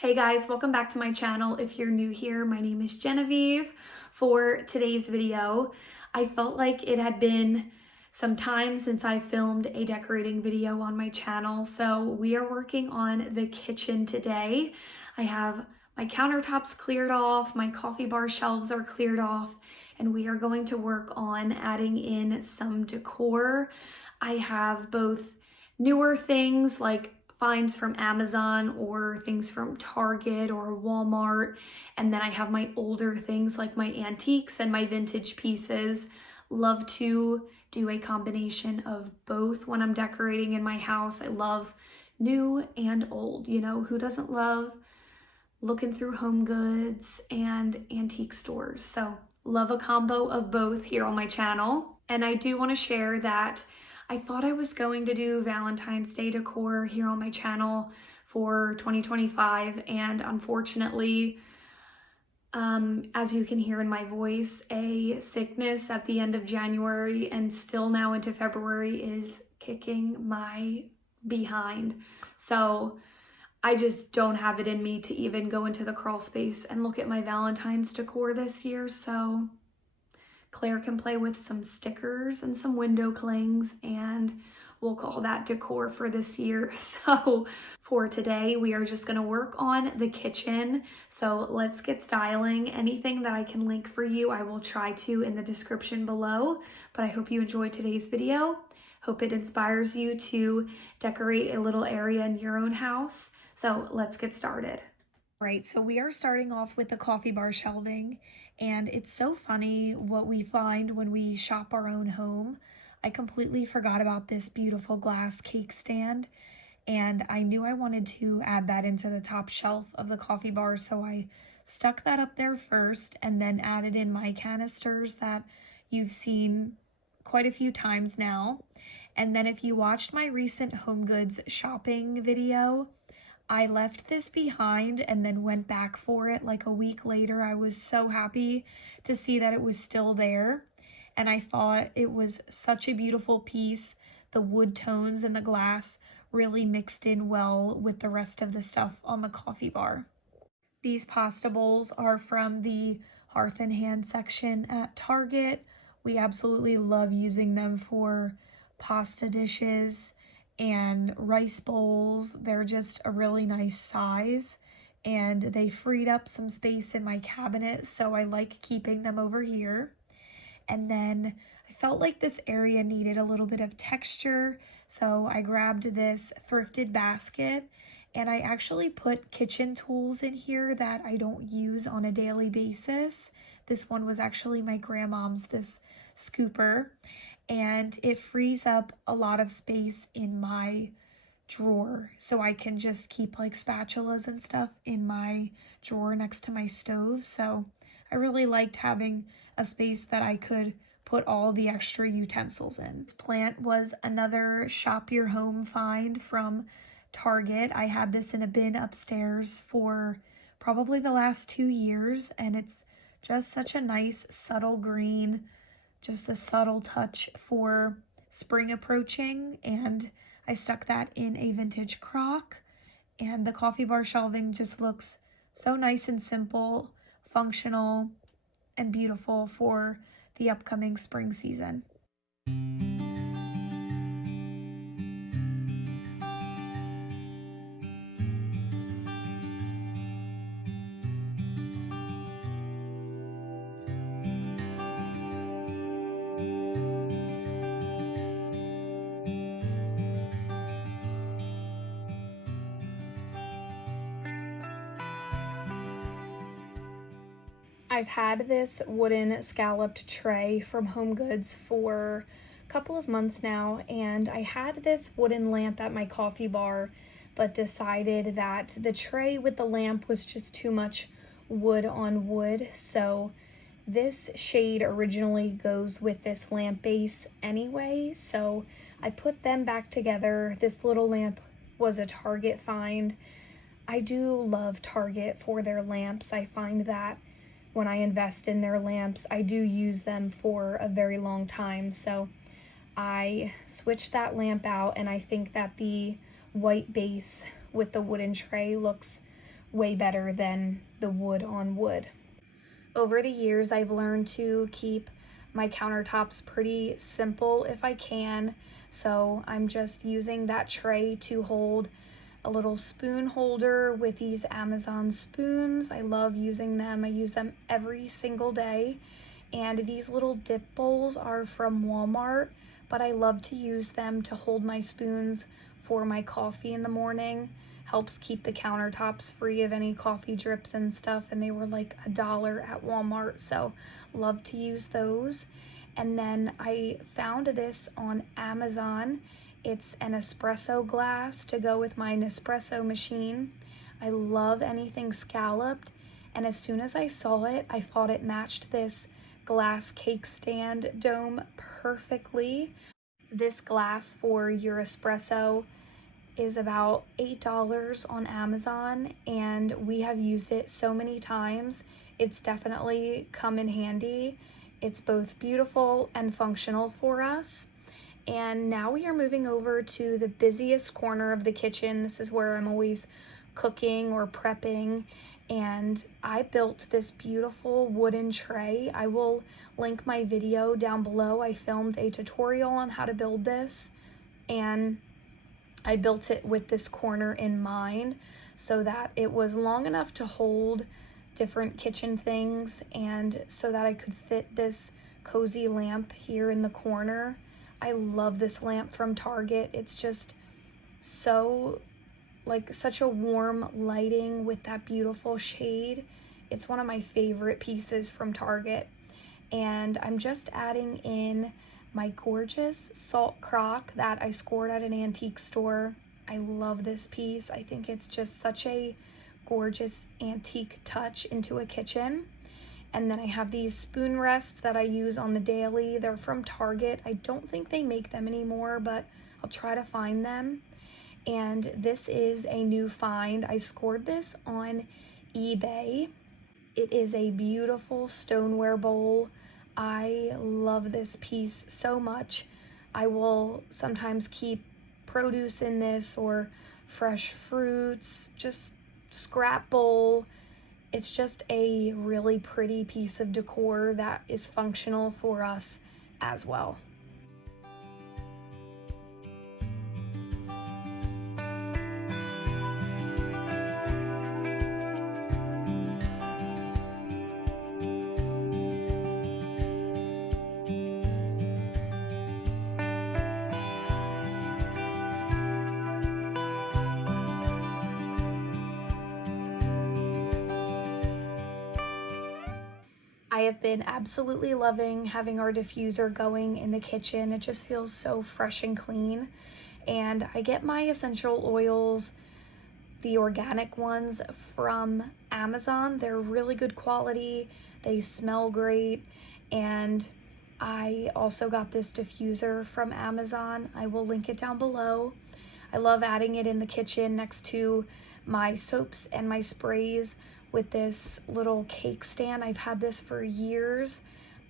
Hey guys, welcome back to my channel. If you're new here, my name is Genevieve. For today's video, I felt like it had been some time since I filmed a decorating video on my channel, so we are working on the kitchen today. I have my countertops cleared off, my coffee bar shelves are cleared off, and we are going to work on adding in some decor. I have both newer things like finds from Amazon or things from Target or Walmart. And then I have my older things like my antiques and my vintage pieces. Love to do a combination of both when I'm decorating in my house. I love new and old. You know, who doesn't love looking through home goods and antique stores? So love a combo of both here on my channel. And I do want to share that I thought I was going to do Valentine's Day decor here on my channel for 2025, and unfortunately, as you can hear in my voice, a sickness at the end of January and still now into February is kicking my behind. So I just don't have it in me to even go into the crawl space and look at my Valentine's decor this year. So Claire can play with some stickers and some window clings, and we'll call that decor for this year. So for today, we are just gonna work on the kitchen. So let's get styling. Anything that I can link for you, I will try to in the description below. But I hope you enjoyed today's video. Hope it inspires you to decorate a little area in your own house. So let's get started. Right, so we are starting off with the coffee bar shelving, and it's so funny what we find when we shop our own home. I completely forgot about this beautiful glass cake stand, and I knew I wanted to add that into the top shelf of the coffee bar, so I stuck that up there first and then added in my canisters that you've seen quite a few times now. And then if you watched my recent home goods shopping video, I left this behind and then went back for it like a week later. I was so happy to see that it was still there, and I thought it was such a beautiful piece. The wood tones and the glass really mixed in well with the rest of the stuff on the coffee bar. These pasta bowls are from the Hearth and Hand section at Target. We absolutely love using them for pasta dishes and rice bowls. They're just a really nice size, and they freed up some space in my cabinet, so I like keeping them over here. And then I felt like this area needed a little bit of texture, so I grabbed this thrifted basket, and I actually put kitchen tools in here that I don't use on a daily basis. This one was actually my grandmom's, this scooper, and it frees up a lot of space in my drawer, so I can just keep like spatulas and stuff in my drawer next to my stove. So I really liked having a space that I could put all the extra utensils in. This plant was another shop your home find from Target. I had this in a bin upstairs for probably the last 2 years, and it's just such a nice subtle green, just a subtle touch for spring approaching, and I stuck that in a vintage crock. And the coffee bar shelving just looks so nice and simple, functional, and beautiful for the upcoming spring season. I've had this wooden scalloped tray from Home Goods for a couple of months now, and I had this wooden lamp at my coffee bar, but decided that the tray with the lamp was just too much wood on wood. So this shade originally goes with this lamp base anyway, so I put them back together. This little lamp was a Target find. I do love Target for their lamps. I find that when I invest in their lamps, I do use them for a very long time. So I switched that lamp out, and I think that the white base with the wooden tray looks way better than the wood on wood. Over the years, I've learned to keep my countertops pretty simple if I can. So I'm just using that tray to hold a little spoon holder with these Amazon spoons. I love using them. I use them every single day. And these little dip bowls are from Walmart, but I love to use them to hold my spoons for my coffee in the morning. Helps keep the countertops free of any coffee drips and stuff, and they were like $1 at Walmart, so love to use those. And then I found this on Amazon. It's an espresso glass to go with my Nespresso machine. I love anything scalloped, and as soon as I saw it, I thought it matched this glass cake stand dome perfectly. This glass for your espresso is about $8 on Amazon, and we have used it so many times. It's definitely come in handy. It's both beautiful and functional for us. And now we are moving over to the busiest corner of the kitchen. This is where I'm always cooking or prepping, and I built this beautiful wooden tray. I will link my video down below. I filmed a tutorial on how to build this, and I built it with this corner in mind so that it was long enough to hold different kitchen things, and so that I could fit this cozy lamp here in the corner. I love this lamp from Target. It's just so, like, such a warm lighting with that beautiful shade. It's one of my favorite pieces from Target. And I'm just adding in my gorgeous salt crock that I scored at an antique store. I love this piece. I think it's just such a gorgeous antique touch into a kitchen. And then I have these spoon rests that I use on the daily. They're from Target. I don't think they make them anymore, but I'll try to find them. And this is a new find. I scored this on eBay. It is a beautiful stoneware bowl. I love this piece so much. I will sometimes keep produce in this, or fresh fruits, just scrap bowl. It's just a really pretty piece of decor that is functional for us as well. I have been absolutely loving having our diffuser going in the kitchen. It just feels so fresh and clean. And I get my essential oils, the organic ones, from Amazon. They're really good quality. They smell great. And I also got this diffuser from Amazon. I will link it down below. I love adding it in the kitchen next to my soaps and my sprays with this little cake stand. I've had this for years.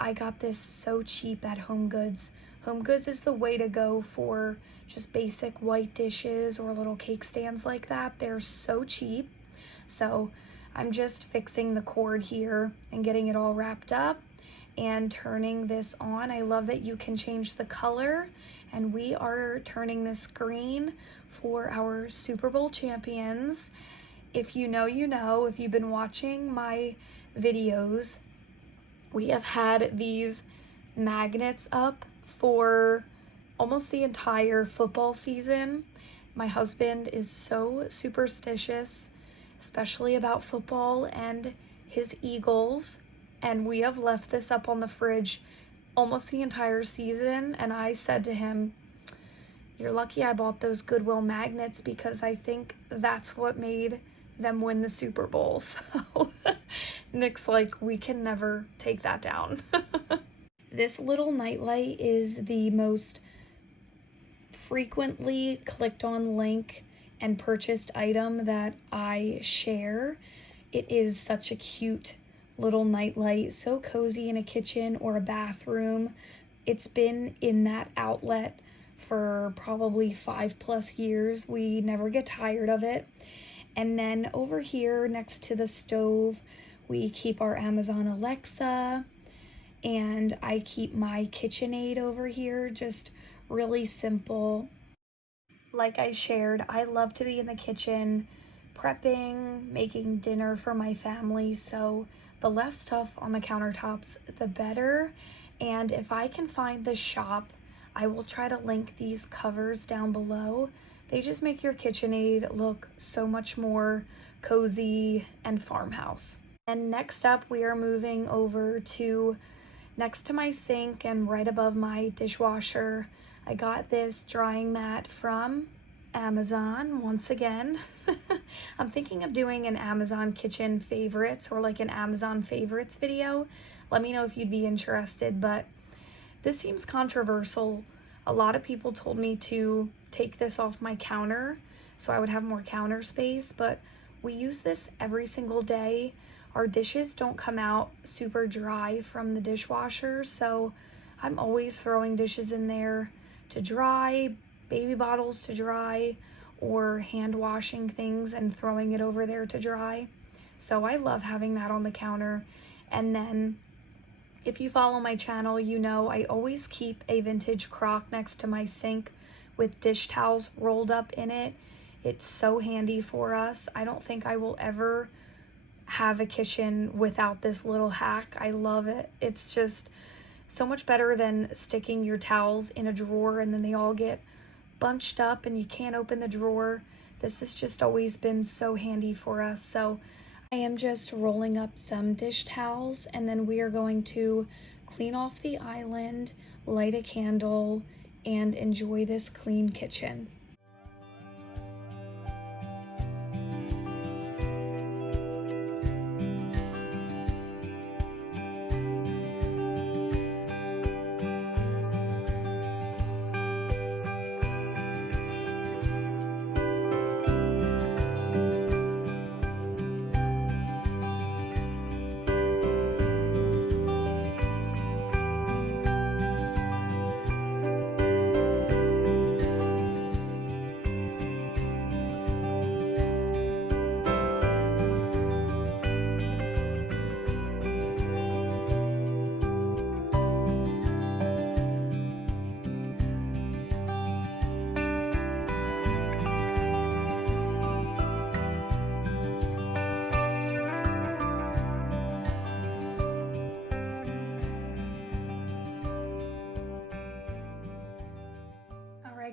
I got this so cheap at Home Goods. Home Goods is the way to go for just basic white dishes or little cake stands like that. They're so cheap. So I'm just fixing the cord here and getting it all wrapped up and turning this on. I love that you can change the color, and we are turning this green for our Super Bowl champions. If you know, you know. If you've been watching my videos, we have had these magnets up for almost the entire football season. My husband is so superstitious, especially about football and his Eagles, and we have left this up on the fridge almost the entire season. And I said to him, "You're lucky I bought those Goodwill magnets, because I think that's what made them win the Super Bowl." So Nick's like, "We can never take that down." This little nightlight is the most frequently clicked on link and purchased item that I share. It is such a cute little nightlight, so cozy in a kitchen or a bathroom. It's been in that outlet for probably 5+ years. We never get tired of it. And then over here next to the stove, we keep our Amazon Alexa, and I keep my KitchenAid over here, just really simple. Like I shared, I love to be in the kitchen prepping, making dinner for my family, so the less stuff on the countertops, the better. And if I can find the shop, I will try to link these covers down below. They just make your KitchenAid look so much more cozy and farmhouse. And next up, we are moving over to next to my sink and right above my dishwasher. I got this drying mat from Amazon once again. I'm thinking of doing an Amazon kitchen favorites or like an Amazon favorites video. Let me know if you'd be interested, but this seems controversial. A lot of people told me to take this off my counter so I would have more counter space, but we use this every single day. Our dishes don't come out super dry from the dishwasher, so I'm always throwing dishes in there to dry, baby bottles to dry, or hand washing things and throwing it over there to dry. So I love having that on the counter. And then if you follow my channel, you know I always keep a vintage crock next to my sink with dish towels rolled up in it. It's so handy for us. I don't think I will ever have a kitchen without this little hack. I love it. It's just so much better than sticking your towels in a drawer and then they all get bunched up and you can't open the drawer. This has just always been so handy for us. So I am just rolling up some dish towels and then we are going to clean off the island, light a candle, and enjoy this clean kitchen.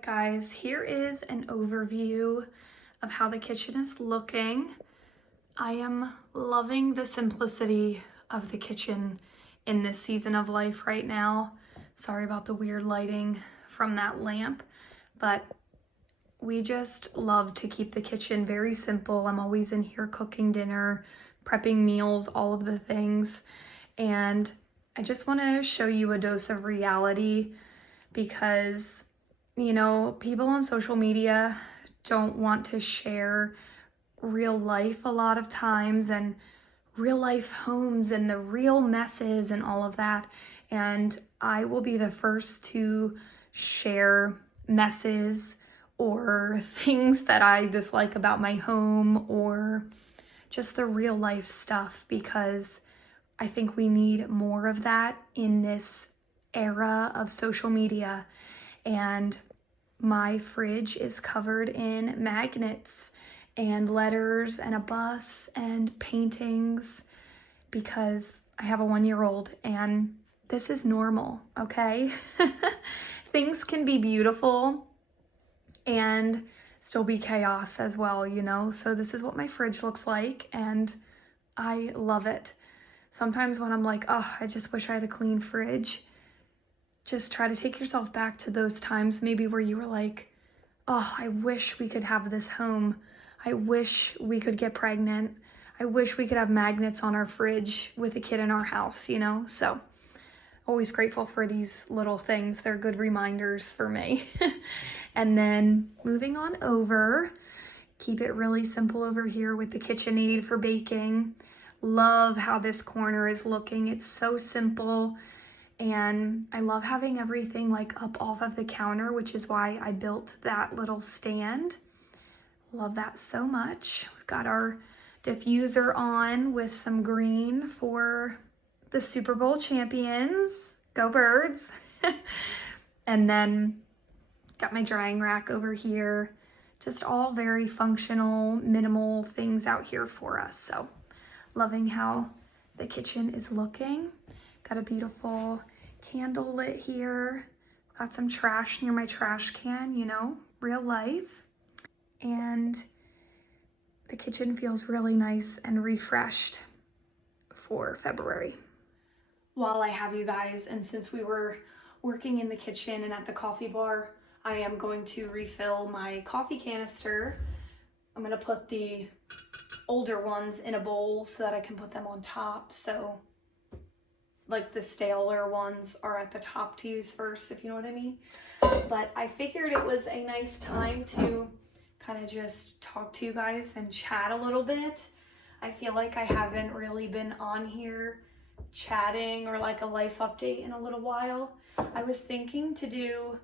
Guys, here is an overview of how the kitchen is looking. I am loving the simplicity of the kitchen in this season of life right now. Sorry about the weird lighting from that lamp, but we just love to keep the kitchen very simple. I'm always in here cooking dinner, prepping meals, all of the things. And I just want to show you a dose of reality because you know, people on social media don't want to share real life a lot of times and real life homes and the real messes and all of that. And I will be the first to share messes or things that I dislike about my home or just the real life stuff because I think we need more of that in this era of social media. And my fridge is covered in magnets and letters and a bus and paintings because I have a 1-year-old and this is normal, okay? Things can be beautiful and still be chaos as well, you know? So this is what my fridge looks like and I love it. Sometimes when I'm like, oh, I just wish I had a clean fridge, just try to take yourself back to those times maybe where you were like, oh, I wish we could have this home. I wish we could get pregnant. I wish we could have magnets on our fridge with a kid in our house, you know? So always grateful for these little things. They're good reminders for me. And then moving on over, keep it really simple over here with the KitchenAid for baking. Love how this corner is looking. It's so simple. And I love having everything like up off of the counter, which is why I built that little stand. Love that so much. We've Got our diffuser on with some green for the Super Bowl champions. Go Birds. And then got my drying rack over here. Just all very functional, minimal things out here for us. So loving how the kitchen is looking. Got a beautiful candle lit here. Got some trash near my trash can, you know, real life. And the kitchen feels really nice and refreshed for February. While I have you guys, and since we were working in the kitchen and at the coffee bar, I am going to refill my coffee canister. I'm gonna put the older ones in a bowl so that I can put them on top. So like the staler ones are at the top to use first, if you know what I mean. But I figured it was a nice time to kind of just talk to you guys and chat a little bit. I feel like I haven't really been on here chatting or like a life update in a little while. I was thinking to do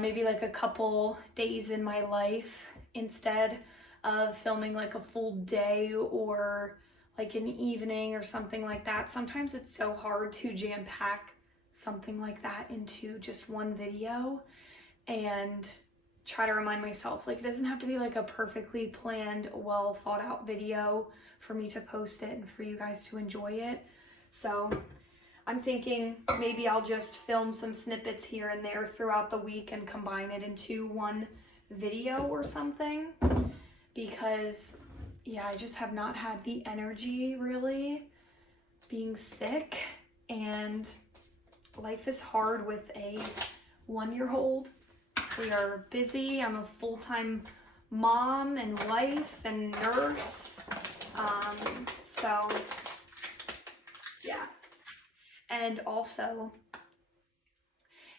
maybe like a couple days in my life instead of filming like a full day or like an evening or something like that. Sometimes it's so hard to jam pack something like that into just one video, and try to remind myself, like, it doesn't have to be like a perfectly planned, well thought out video for me to post it and for you guys to enjoy it. So I'm thinking maybe I'll just film some snippets here and there throughout the week and combine it into one video or something, because yeah, I just have not had the energy really, being sick, and life is hard with a 1-year-old. We are busy. I'm a full-time mom and wife and nurse. So yeah. And also,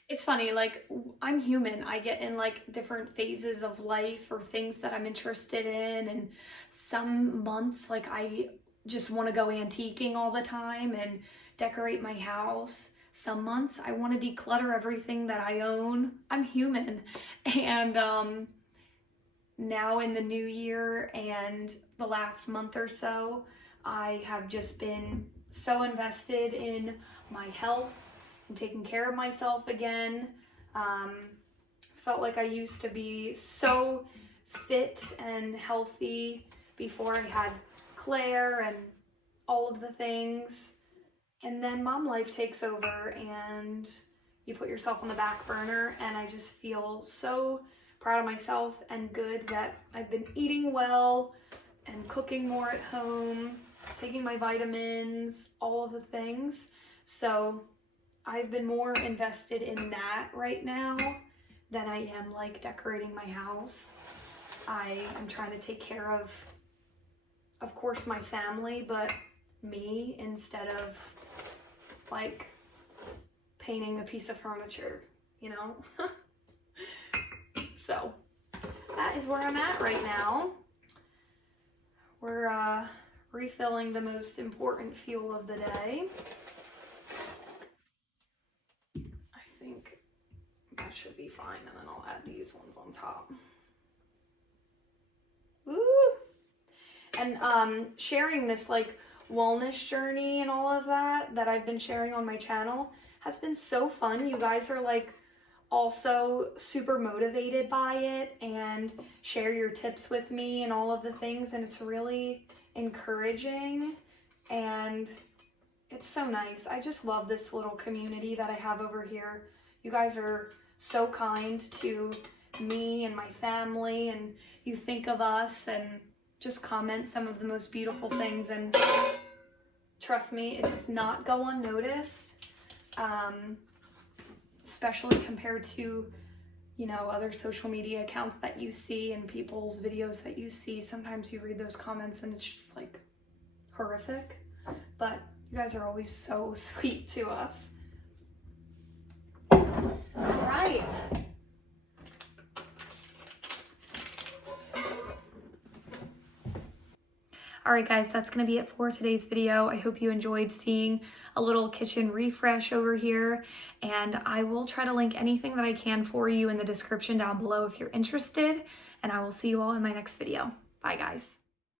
it's funny, like, I'm human. I get in like different phases of life or things that I'm interested in, and some months like I just want to go antiquing all the time and decorate my house. Some months I want to declutter everything that I own. I'm human. And now in the new year and the last month or so, I have just been so invested in my health and taking care of myself again. Felt like I used to be so fit and healthy before I had Claire and all of the things. And then mom life takes over and you put yourself on the back burner, and I just feel so proud of myself and good that I've been eating well and cooking more at home, taking my vitamins, all of the things. So I've been more invested in that right now than I am like decorating my house. I am trying to take care of course, my family, but me instead of like painting a piece of furniture, you know? So that is where I'm at right now. We're refilling the most important fuel of the day. I think that should be fine, and then I'll add these ones on top. Woo! And sharing this like wellness journey and all of that I've been sharing on my channel has been so fun. You guys are like also super motivated by it and share your tips with me and all of the things, and it's really encouraging and it's so nice. I just love this little community that I have over here. You guys are so kind to me and my family, and you think of us and just comment some of the most beautiful things, and trust me, it does not go unnoticed, especially compared to, you know, other social media accounts that you see and people's videos that you see. Sometimes you read those comments and it's just like horrific, but you guys are always so sweet to us. All right. All right, guys, that's going to be it for today's video. I hope you enjoyed seeing a little kitchen refresh over here, and I will try to link anything that I can for you in the description down below if you're interested, and I will see you all in my next video. Bye, guys.